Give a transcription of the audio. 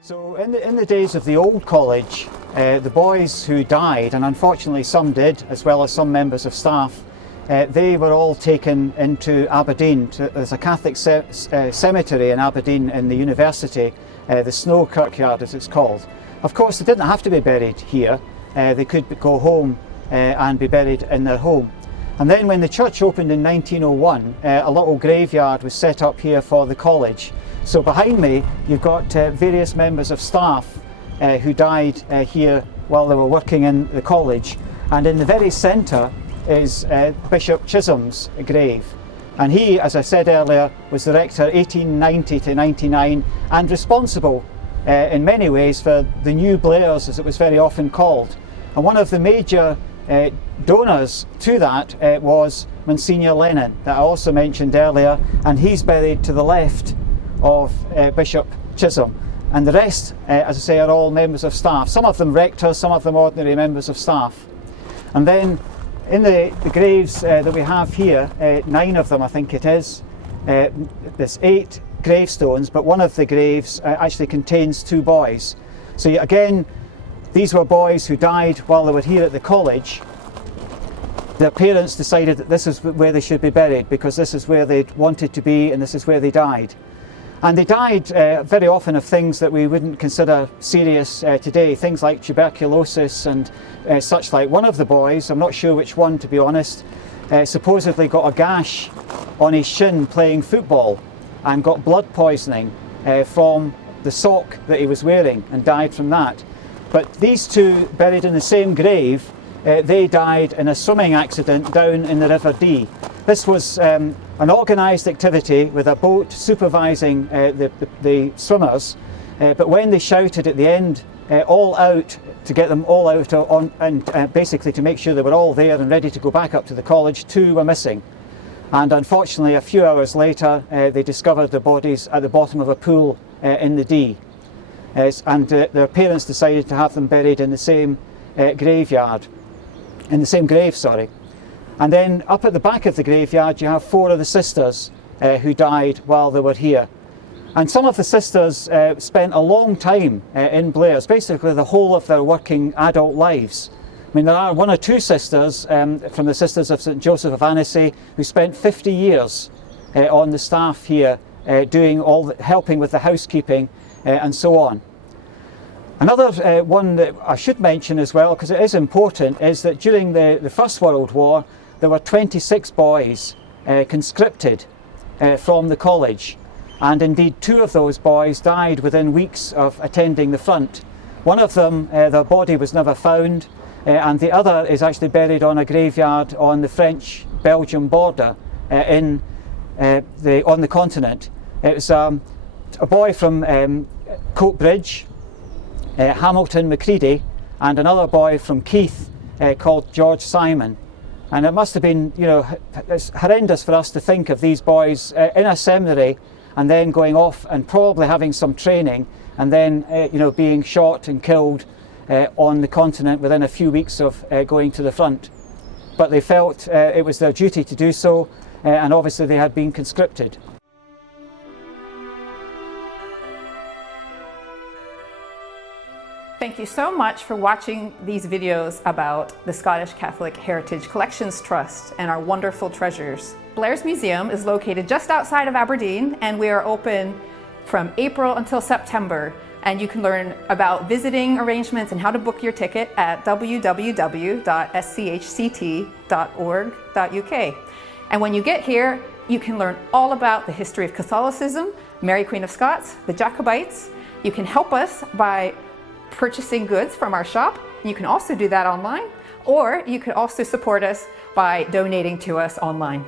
So in the days of the old college, the boys who died, and unfortunately some did, as well as some members of staff, they were all taken into Aberdeen. There's a Catholic cemetery in Aberdeen in the university, the Snow Kirkyard as it's called. Of course, they didn't have to be buried here. They could go home and be buried in their home. And then when the church opened in 1901, a little graveyard was set up here for the college. So behind me, you've got various members of staff who died here while they were working in the college. And in the very centre is Bishop Chisholm's grave. And he, as I said earlier, was the rector 1890 to 99 and responsible in many ways for the new Blairs, as it was very often called. And one of the major donors to that was Monsignor Lennon, that I also mentioned earlier, and he's buried to the left of Bishop Chisholm. And the rest, as I say, are all members of staff, some of them rectors, some of them ordinary members of staff. And then in the graves that we have here, 9 of them I think it is, there's 8 gravestones, but one of the graves actually contains 2 boys. So again, these were boys who died while they were here at the college. Their parents decided that this is where they should be buried because this is where they wanted to be and this is where they died. And they died very often of things that we wouldn't consider serious today, things like tuberculosis and such like. One of the boys, I'm not sure which one to be honest, supposedly got a gash on his shin playing football and got blood poisoning from the sock that he was wearing and died from that. But these 2 buried in the same grave, they died in a swimming accident down in the River Dee. This was an organised activity with a boat supervising the swimmers, but when they shouted at the end, all out, to get them all out and basically to make sure they were all there and ready to go back up to the college, 2 were missing. And unfortunately, a few hours later, they discovered the bodies at the bottom of a pool in the Dee. And their parents decided to have them buried in the same graveyard, in the same grave, sorry. And then up at the back of the graveyard, you have 4 of the sisters who died while they were here. And some of the sisters spent a long time in Blairs, basically the whole of their working adult lives. I mean, there are 1 or 2 sisters from the Sisters of St Joseph of Annecy who spent 50 years on the staff here, helping with the housekeeping and so on. Another one that I should mention as well, because it is important, is that during the First World War, there were 26 boys conscripted from the college. And indeed, 2 of those boys died within weeks of attending the front. One of them, their body was never found, and the other is actually buried on a graveyard on the French-Belgium border on the continent. It was a boy from Coatbridge, Hamilton Macready, and another boy from Keith called George Simon. And it must have been, it's horrendous for us to think of these boys in a seminary and then going off and probably having some training and then, being shot and killed on the continent within a few weeks of going to the front. But they felt it was their duty to do so, and obviously they had been conscripted. Thank you so much for watching these videos about the Scottish Catholic Heritage Collections Trust and our wonderful treasures. Blairs Museum is located just outside of Aberdeen, and we are open from April until September. And you can learn about visiting arrangements and how to book your ticket at www.schct.org.uk. And when you get here, you can learn all about the history of Catholicism, Mary Queen of Scots, the Jacobites. You can help us by purchasing goods from our shop. You can also do that online, or you can also support us by donating to us online.